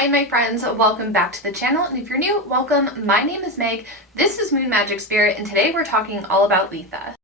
Hi my friends, welcome back to the channel, and if you're new, welcome. My name is Meg, this is Moon Magic Spirit, and today we're talking all about Litha.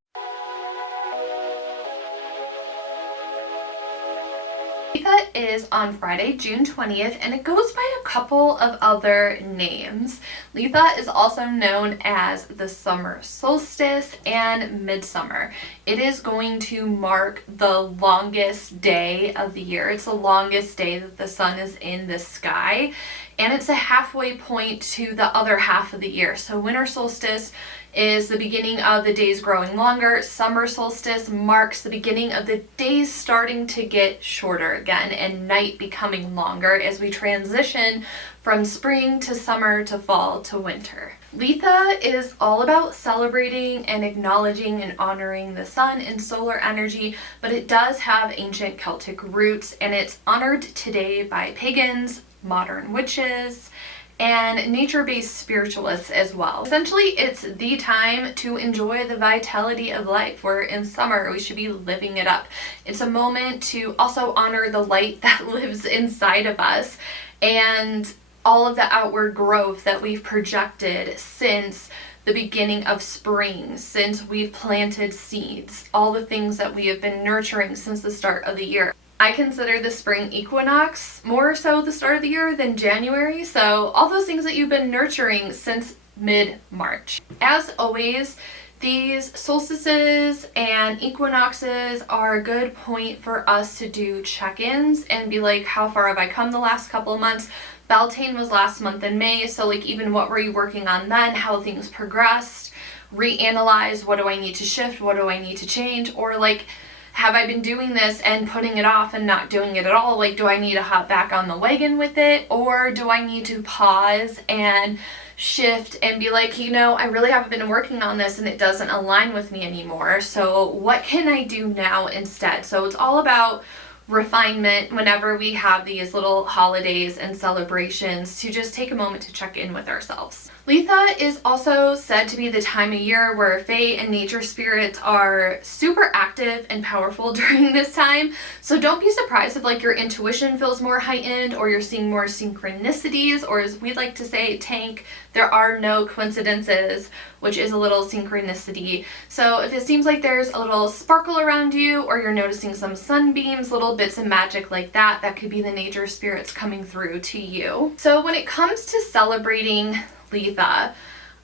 Litha is on Friday, June 20th, and it goes by a couple of other names. Litha is also known as the summer solstice and midsummer. It is going to mark the longest day of the year. It's the longest day that the sun is in the sky, and it's a halfway point to the other half of the year. So winter solstice is the beginning of the days growing longer. Summer solstice marks the beginning of the days starting to get shorter again and night becoming longer as we transition from spring to summer to fall to winter. Litha is all about celebrating and acknowledging and honoring the sun and solar energy, but it does have ancient Celtic roots, and it's honored today by pagans, modern witches, and nature-based spiritualists as well. Essentially, it's the time to enjoy the vitality of life. We're in summer, we should be living it up. It's a moment to also honor the light that lives inside of us and all of the outward growth that we've projected since the beginning of spring, since we've planted seeds, all the things that we have been nurturing since the start of the year. I consider the spring equinox more so the start of the year than January, so all those things that you've been nurturing since mid-March. As always, these solstices and equinoxes are a good point for us to do check-ins and be like, how far have I come the last couple of months? Beltane was last month in May, so like even what were you working on then, how things progressed, reanalyze what do I need to shift, what do I need to change, or like, have I been doing this and putting it off and not doing it at all? Like, do I need to hop back on the wagon with it? Or do I need to pause and shift and be like, you know, I really haven't been working on this and it doesn't align with me anymore. So what can I do now instead? So it's all about refinement whenever we have these little holidays and celebrations, to just take a moment to check in with ourselves. Litha is also said to be the time of year where fae and nature spirits are super active and powerful during this time. So don't be surprised if like your intuition feels more heightened, or you're seeing more synchronicities, or as we like to say, tank, there are no coincidences, which is a little synchronicity. So if it seems like there's a little sparkle around you, or you're noticing some sunbeams, little bits of magic like that, that could be the nature spirits coming through to you. So when it comes to celebrating Litha,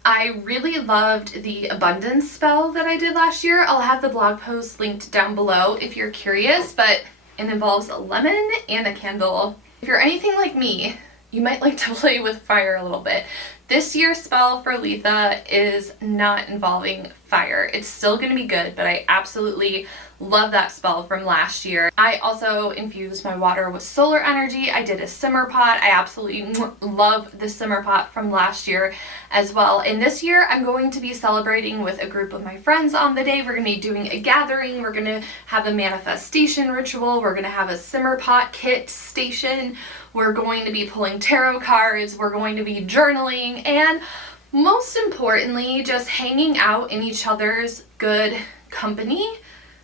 I really loved the abundance spell that I did last year. I'll have the blog post linked down below if you're curious, but it involves a lemon and a candle. If you're anything like me, you might like to play with fire a little bit. This year's spell for Litha is not involving fire. It's still going to be good, but I absolutely love that spell from last year. I also infused my water with solar energy. I did a simmer pot. I absolutely love the simmer pot from last year as well. And this year I'm going to be celebrating with a group of my friends on the day. We're going to be doing a gathering. We're going to have a manifestation ritual. We're going to have a simmer pot kit station. We're going to be pulling tarot cards. We're going to be journaling, and most importantly, just hanging out in each other's good company.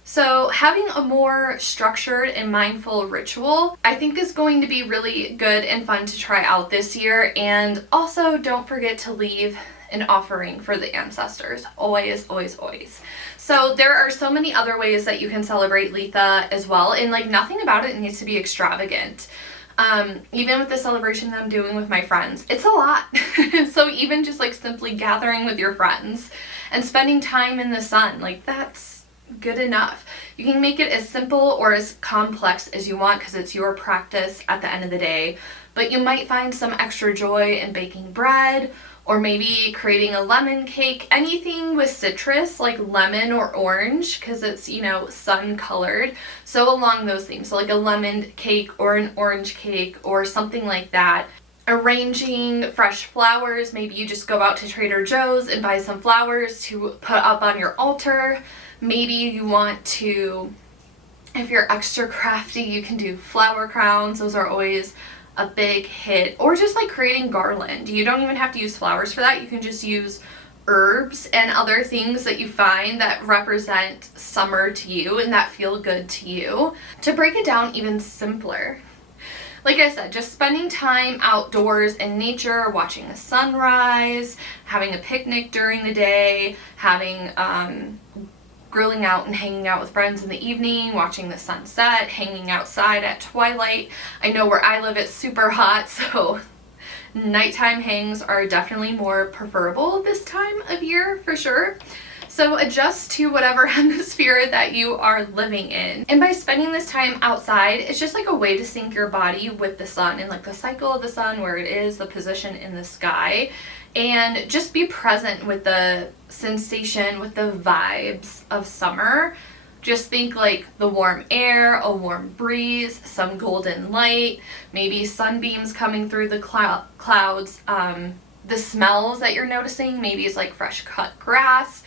So having a more structured and mindful ritual, I think, is going to be really good and fun to try out this year. And also don't forget to leave an offering for the ancestors. Always, always, always. So there are so many other ways that you can celebrate Litha as well, and like nothing about it needs to be extravagant. Even with the celebration that I'm doing with my friends, it's a lot. So even just like simply gathering with your friends and spending time in the sun, like that's good enough. You can make it as simple or as complex as you want, because it's your practice at the end of the day, but you might find some extra joy in baking bread, or maybe creating a lemon cake, anything with citrus like lemon or orange, because it's, you know, sun colored. So along those things, so like a lemon cake or an orange cake or something like that. Arranging fresh flowers, maybe you just go out to Trader Joe's and buy some flowers to put up on your altar. Maybe you want to, if you're extra crafty, you can do flower crowns. Those are always a big hit. Or just like creating garland. You don't even have to use flowers for that. You can just use herbs and other things that you find that represent summer to you and that feel good to you. To break it down even simpler, like I said, just spending time outdoors in nature, watching the sunrise, having a picnic during the day, having grilling out and hanging out with friends in the evening, watching the sunset, hanging outside at twilight. I know where I live it's super hot, so nighttime hangs are definitely more preferable this time of year for sure. So adjust to whatever atmosphere that you are living in. And by spending this time outside, it's just like a way to sync your body with the sun and like the cycle of the sun, where it is, the position in the sky, and just be present with the sensation, with the vibes of summer. Just think like the warm air, a warm breeze, some golden light, maybe sunbeams coming through the clouds. The smells that you're noticing, maybe it's like fresh cut grass.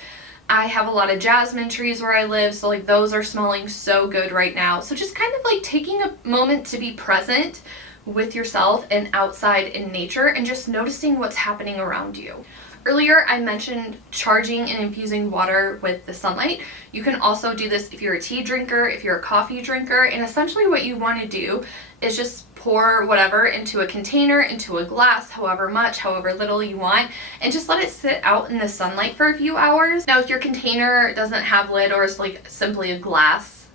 I have a lot of jasmine trees where I live, so like those are smelling so good right now. So just kind of like taking a moment to be present with yourself and outside in nature and just noticing what's happening around you. Earlier I mentioned charging and infusing water with the sunlight. You can also do this if you're a tea drinker, if you're a coffee drinker, and essentially what you want to do is just pour whatever into a container, into a glass, however much, however little you want, and just let it sit out in the sunlight for a few hours. Now if your container doesn't have lid or is like simply a glass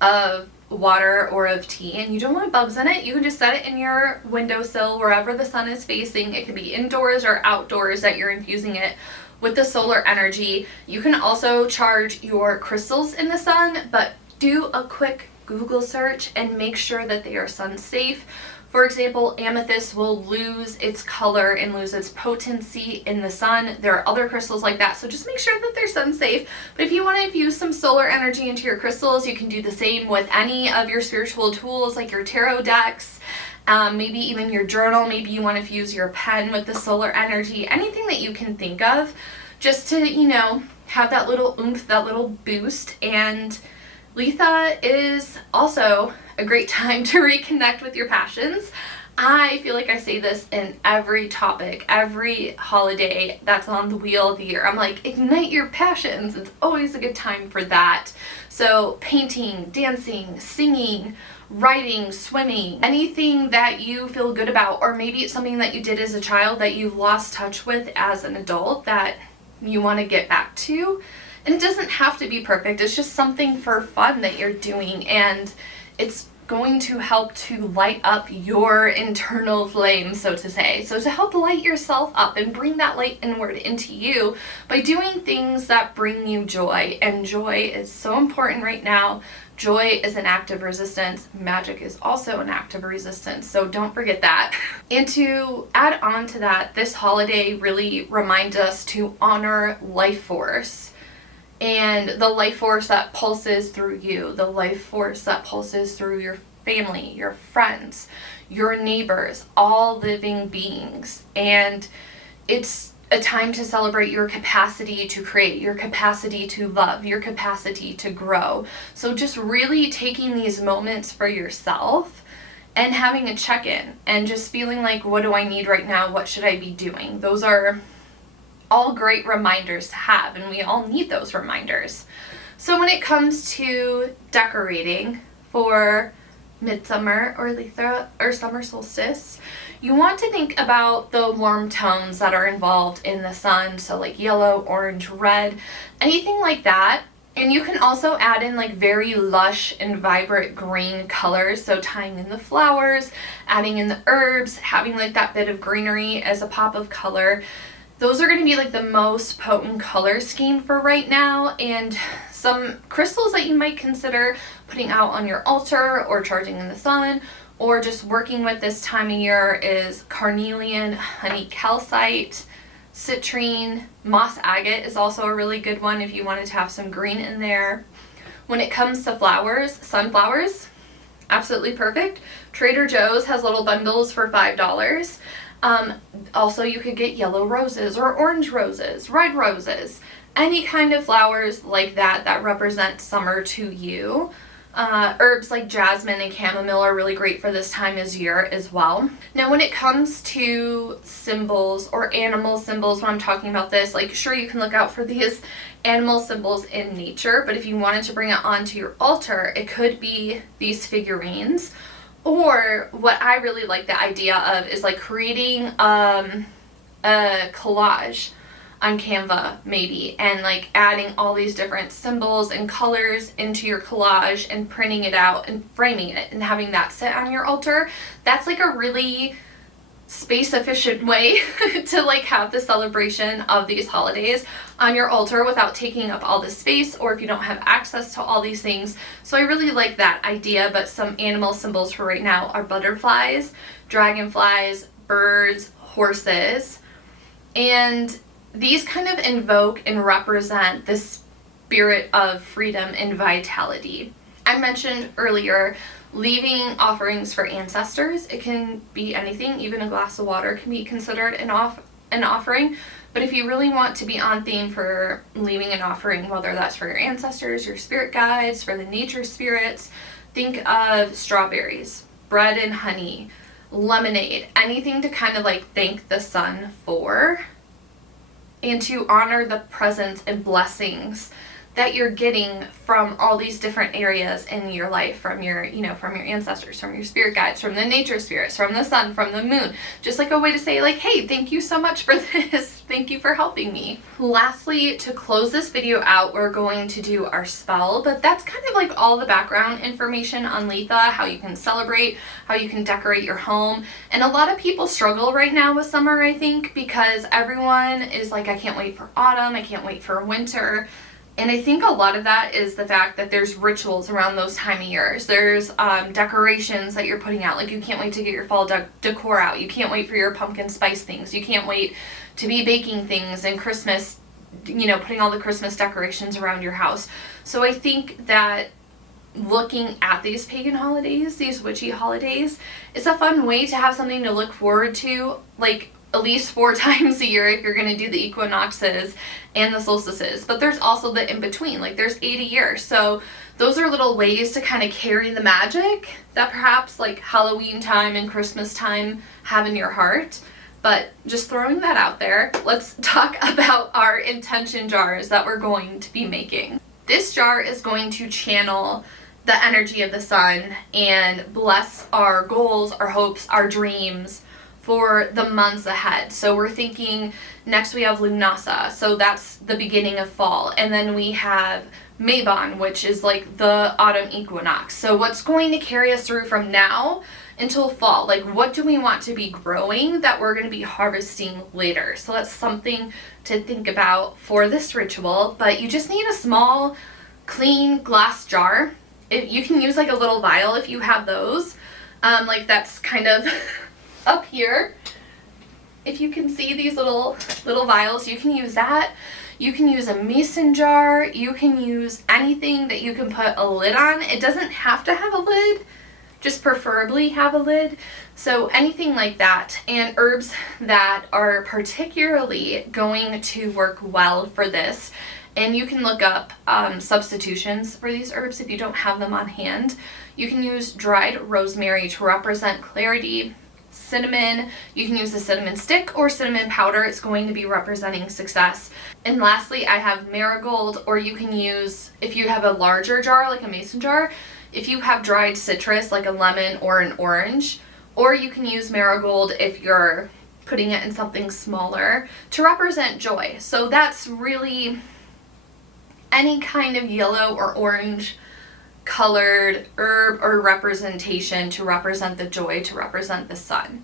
of water or of tea and you don't want bugs in it, you can just set it in your windowsill wherever the sun is facing. It could be indoors or outdoors that you're infusing it with the solar energy. You can also charge your crystals in the sun, but do a quick Google search and make sure that they are sun safe. For example, amethyst will lose its color and lose its potency in the sun. There are other crystals like that, so just make sure that they're sun safe. But if you want to infuse some solar energy into your crystals, you can do the same with any of your spiritual tools like your tarot decks, maybe even your journal. Maybe you want to infuse your pen with the solar energy, anything that you can think of, just to, you know, have that little oomph, that little boost. And Litha is also a great time to reconnect with your passions. I feel like I say this in every topic, every holiday that's on the wheel of the year. I'm like, ignite your passions. It's always a good time for that. So painting, dancing, singing, writing, swimming, anything that you feel good about, or maybe it's something that you did as a child that you've lost touch with as an adult that you want to get back to. And it doesn't have to be perfect. It's just something for fun that you're doing, and it's going to help to light up your internal flame, so to say. So to help light yourself up and bring that light inward into you by doing things that bring you joy. And joy is so important right now. Joy is an act of resistance. Magic is also an act of resistance, so don't forget that. And to add on to that, this holiday really reminds us to honor life force. And the life force that pulses through you, the life force that pulses through your family, your friends, your neighbors, all living beings. And it's a time to celebrate your capacity to create, your capacity to love, your capacity to grow. So just really taking these moments for yourself and having a check-in and just feeling like, what do I need right now? What should I be doing? Those are all great reminders to have, and we all need those reminders. So when it comes to decorating for Midsummer or Litha or summer solstice, you want to think about the warm tones that are involved in the sun, so like yellow, orange, red, anything like that. And you can also add in like very lush and vibrant green colors, so tying in the flowers, adding in the herbs, having like that bit of greenery as a pop of color. Those are going to be like the most potent color scheme for right now. And some crystals that you might consider putting out on your altar or charging in the sun or just working with this time of year is carnelian, honey calcite, citrine, moss agate is also a really good one if you wanted to have some green in there. When it comes to flowers, sunflowers, absolutely perfect. Trader Joe's has little bundles for $5. Also, you could get yellow roses or orange roses, red roses, any kind of flowers like that that represent summer to you. Herbs like jasmine and chamomile are really great for this time of year as well. Now, when it comes to symbols or animal symbols, when I'm talking about this, like sure, you can look out for these animal symbols in nature, but if you wanted to bring it onto your altar, it could be these figurines, Or what I really like the idea of is like creating a collage on Canva maybe, and like adding all these different symbols and colors into your collage and printing it out and framing it and having that sit on your altar. That's like a really space efficient way to like have the celebration of these holidays on your altar without taking up all the space, or if you don't have access to all these things. So I really like that idea. But some animal symbols for right now are butterflies, dragonflies, birds, horses, and these kind of invoke and represent the spirit of freedom and vitality. I mentioned earlier leaving offerings for ancestors. It can be anything, even a glass of water can be considered an offering. But if you really want to be on theme for leaving an offering, whether that's for your ancestors, your spirit guides, for the nature spirits, think of strawberries, bread and honey, lemonade, anything to kind of like thank the sun for, and to honor the presence and blessings that you're getting from all these different areas in your life, from your, from your ancestors, from your spirit guides, from the nature spirits, from the sun, from the moon. Just like a way to say like, hey, thank you so much for this. Thank you for helping me. Lastly, to close this video out, we're going to do our spell, but that's kind of like all the background information on Litha, how you can celebrate, how you can decorate your home. And a lot of people struggle right now with summer, I think, because everyone is like, I can't wait for autumn, I can't wait for winter. And I think a lot of that is the fact that there's rituals around those time of years. There's decorations that you're putting out. Like you can't wait to get your fall decor out. You can't wait for your pumpkin spice things. You can't wait to be baking things and Christmas, putting all the Christmas decorations around your house. So I think that looking at these pagan holidays, these witchy holidays, is a fun way to have something to look forward to, like at least 4 times a year if you're going to do the equinoxes and the solstices. But there's also the in-between, like there's 8 a year. So those are little ways to kind of carry the magic that perhaps like Halloween time and Christmas time have in your heart. But just throwing that out there, let's talk about our intention jars that we're going to be making. This jar is going to channel the energy of the sun and bless our goals, our hopes, our dreams for the months ahead. So we're thinking next we have Lunasa, so that's the beginning of fall, and then we have Mabon, which is like the autumn equinox. So what's going to carry us through from now until fall? Like what do we want to be growing that we're going to be harvesting later? So that's something to think about for this ritual. But you just need a small, clean glass jar. You can use like a little vial if you have those. Like that's kind of up here. If you can see these little vials, you can use that. You can use a mason jar. You can use anything that you can put a lid on. It doesn't have to have a lid, just preferably have a lid. So anything like that, and herbs that are particularly going to work well for this. And you can look up substitutions for these herbs if you don't have them on hand. You can use dried rosemary to represent clarity. Cinnamon, you can use a cinnamon stick or cinnamon powder. It's going to be representing success. And lastly, I have marigold, or you can use, if you have a larger jar, like a mason jar, if you have dried citrus, like a lemon or an orange, or you can use marigold if you're putting it in something smaller to represent joy. So that's really any kind of yellow or orange colored herb or representation to represent the joy, to represent the sun,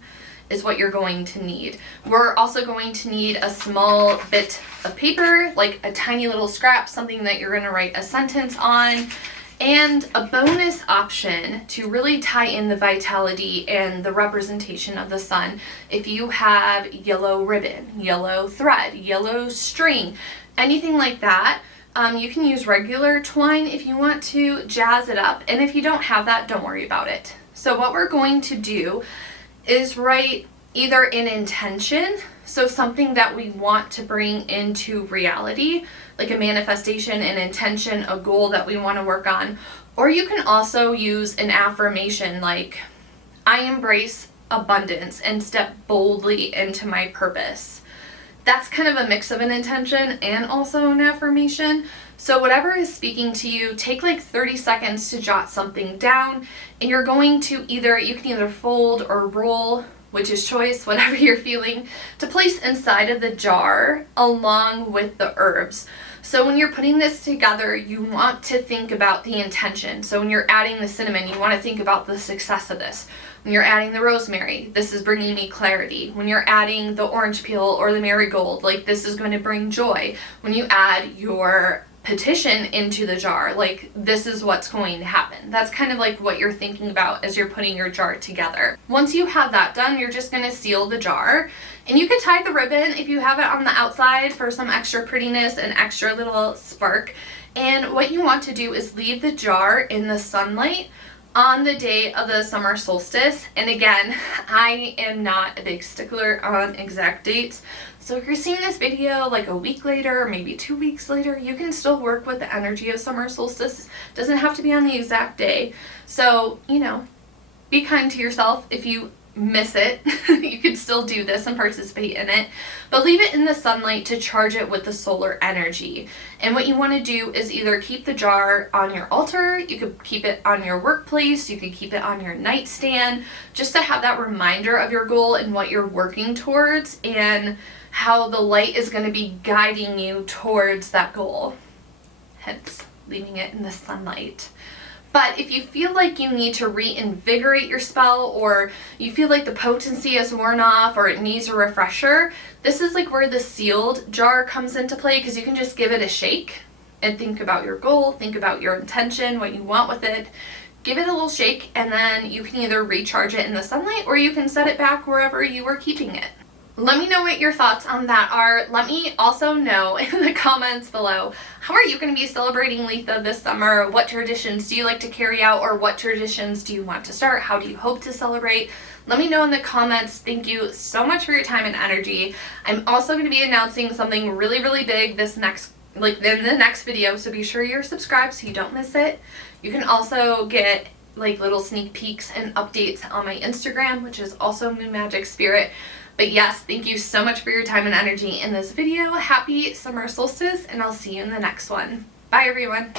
is what you're going to need. We're also going to need a small bit of paper, like a tiny little scrap, something that you're going to write a sentence on, and a bonus option to really tie in the vitality and the representation of the sun. If you have yellow ribbon, yellow thread, yellow string, anything like that, you can use regular twine if you want to jazz it up, and if you don't have that, don't worry about it. So what we're going to do is write either an intention, so something that we want to bring into reality, like a manifestation, an intention, a goal that we want to work on, or you can also use an affirmation like, I embrace abundance and step boldly into my purpose. that's kind of a mix of an intention and also an affirmation. So whatever is speaking to you, take like 30 seconds to jot something down, and you're going to you can either fold or roll, which is choice, whatever you're feeling, to place inside of the jar along with the herbs. So when you're putting this together, you want to think about the intention. So when you're adding the cinnamon, you want to think about the success of this. When you're adding the rosemary, this is bringing me clarity. When you're adding the orange peel or the marigold, like this is going to bring joy. When you add your petition into the jar, like this is what's going to happen. That's kind of like what you're thinking about as you're putting your jar together. Once you have that done, you're just going to seal the jar, and you could tie the ribbon if you have it on the outside for some extra prettiness and extra little spark. And what you want to do is leave the jar in the sunlight on the day of the summer solstice. And again, I am not a big stickler on exact dates. So if you're seeing this video like a week later or maybe 2 weeks later, you can still work with the energy of summer solstice. It doesn't have to be on the exact day. So, be kind to yourself. If you miss it, you can still do this and participate in it, but leave it in the sunlight to charge it with the solar energy. And what you want to do is either keep the jar on your altar, you could keep it on your workplace, you could keep it on your nightstand, just to have that reminder of your goal and what you're working towards and how the light is going to be guiding you towards that goal, hence leaving it in the sunlight. But if you feel like you need to reinvigorate your spell, or you feel like the potency is worn off or it needs a refresher, this is like where the sealed jar comes into play, because you can just give it a shake and think about your goal, think about your intention, what you want with it. Give it a little shake, and then you can either recharge it in the sunlight or you can set it back wherever you were keeping it. Let me know what your thoughts on that are. Let me also know in the comments below, how are you going to be celebrating Litha this summer? What traditions do you like to carry out, or what traditions do you want to start? How do you hope to celebrate? Let me know in the comments. Thank you so much for your time and energy. I'm also going to be announcing something really, really big in the next video, so be sure you're subscribed so you don't miss it. You can also get like little sneak peeks and updates on my Instagram, which is also Moon Magic Spirit. But yes, thank you so much for your time and energy in this video. Happy summer solstice, and I'll see you in the next one. Bye, everyone.